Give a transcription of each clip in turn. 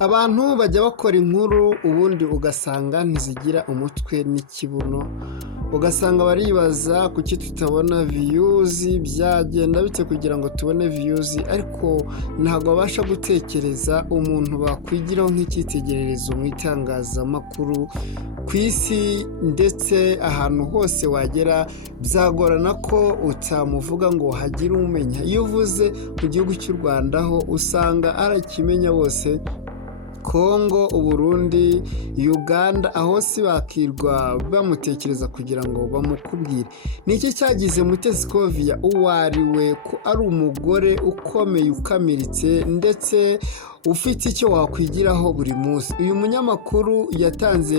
Abantu bajya bakora inkuru ubundi ugasanga ntizigira umutwe n'ikibuno, ugasanga baribaza kuki tutabona viyuzi, byagenda bite kugira ngo tubone viyuzi, ariko ntabwo babasha gutekereza umuntu bakwigiraho nk'icyitegererezo mu itangazamakuru ku isi, ndetse ahantu hose wagera byagorana ko utamuvuga ngo hagire umenya. Iyo uvuze mu gihugu cy'u Rwanda ho usanga arakimenya bose, Kongo, Uburundi, Uganda, aho si bakirwa bamutekereza kugira ngo bamukubwire. Niki cyagize Mutesi Kovia uwo ari we, ko ari umugore ukomeye ukamiritse ndetse ufite icyo wakwigiraho buri munsi. Uyu munyamakuru yatanze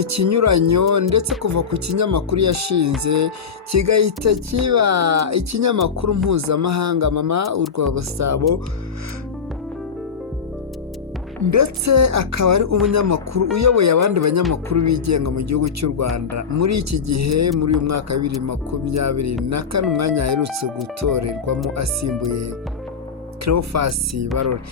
ikinyuranyo ndetse kuva ku kinyamakuru yashinze kigahita kiba ikinyamakuru mpuzamahanga, Mama Urwagasabo, ndetse akaba ari umunyamakuru uyoboye abandi banyamakuru bigenga mu gihugu cy'u Rwanda. Muri iki gihe, muri uyu mwaka wa 2024, umwanya aherutse gutorerwamo asimbuye Cleophas Barore.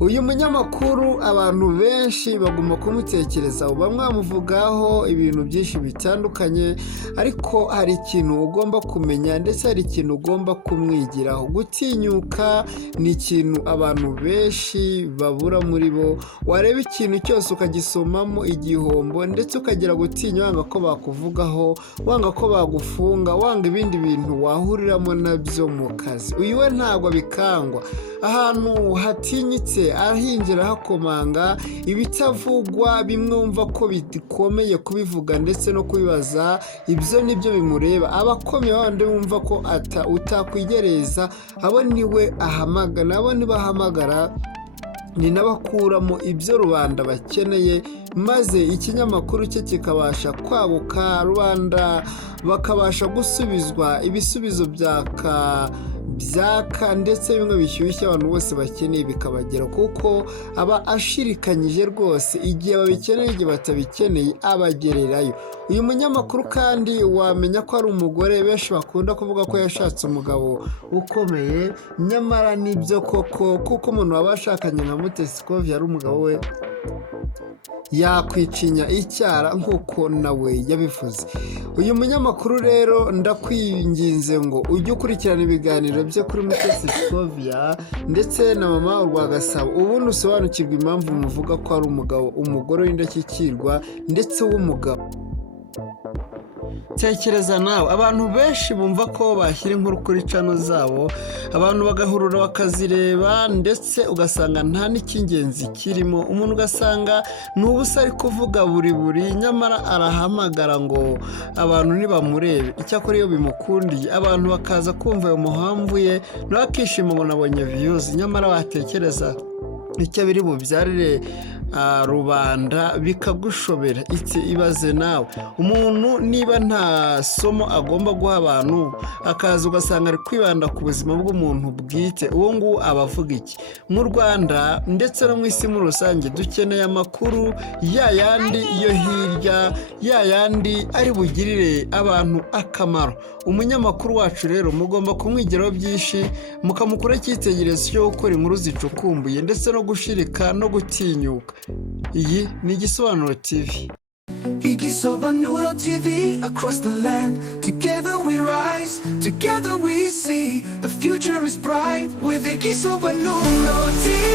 Uyu munyamakuru abantu benshi bagomba kumutekereza, bamwe bamuvugaho ibintu byinshi bitandukanye, ariko hari ikintu ugomba kumenya ndetse hari ikintu ugomba kumwigiraho. Gutinyuka ni ikintu abantu benshi babura muri bo. Wareba ikintu cyose ukagisomamo igihombo ndetse ukagira gutinya, wanga ko bakuvugaho, wanga ko bagufunga, wanga ibindi bintu wahuriramo nabyo mu kazi. Uyu we ntabwo bikangwa, ahantu hatinyitse ahinjira hakomanga, ibitavugwa bimwe wumva ko bikomeye kubivuga ndetse no kubibaza, ibyo nibyo bimureba. Abakomeye bandi wumva ko utakwigereza, abo niwe ahamagara, abo nibahamagara ni nabakuramo ibyo rubanda bakeneye, maze ikinyamakuru cye kikabasha kwaguka, rubanda bakabasha gusubizwa ibisubizo byaka ndetse bimwe bishyushye abantu bose bakeneye bikabagera, kuko aba ashirikanyije rwose, igihe babikeneye igihe batabikeneye abagererayo. Uyu munyamakuru kandi wamenya ko ari umugore, benshi bakunda kuvuga ko yashatse umugabo ukomeye, nyamara nibyo koko, kuko umuntu wabashakanye nka Mutesi Kovia ari umugabo we yakwicinya icyara nk'uko nawe yabivuze. Uyu munyamakuru rero ndakwinginze ngo ujye ukurikirana ibiganiro bye kuri Mutesi Kovia ndetse na Mama Urwagasabo, ubundi usobanukirwa impamvu muvuga ko ari umugore w'indashyikirwa ndetse w'umugabo. Tekereza nawe, abantu benshi bumva ko bashyira inkuru kuri channel zabo, abantu bagahurura bakazireba ndetse ugasanga nta n'icy'ingenzi kirimo. Umuntu ugasanga n'ubusa ari kuvuga buri, nyamara arahamagara ngo abantu nibamurebe. Icyakora iyo bimukundiye abantu bakaza kumva ayo muhamvu ye, nawe akishima ngo nabonye views, nyamara watekereza icyo biri bubyarire rubanda bikagushobera. Ibaze nawe, umuntu niba nta somo agomba guha abantu, akaza ugasanga ari kwibanda ku buzima bw'umuntu bwite, uwo nguwo abavuga iki? Mu Rwanda ndetse no mu isi muri rusange dukeneye amakuru yayandi yo hirya, yayandi ari bugirire abantu akamaro. Umunyamakuru wacu rero mugomba kumwigiraho byinshi, mukamukura icyitegererezo cyo gukora inkuru zicukumbuye ndetse no gushirika no gutinyuka. Iyi ni Igisobanuro TV. Igisobanuro TV, across the land. Together we rise, together we see. The future is bright with Igisobanuro TV.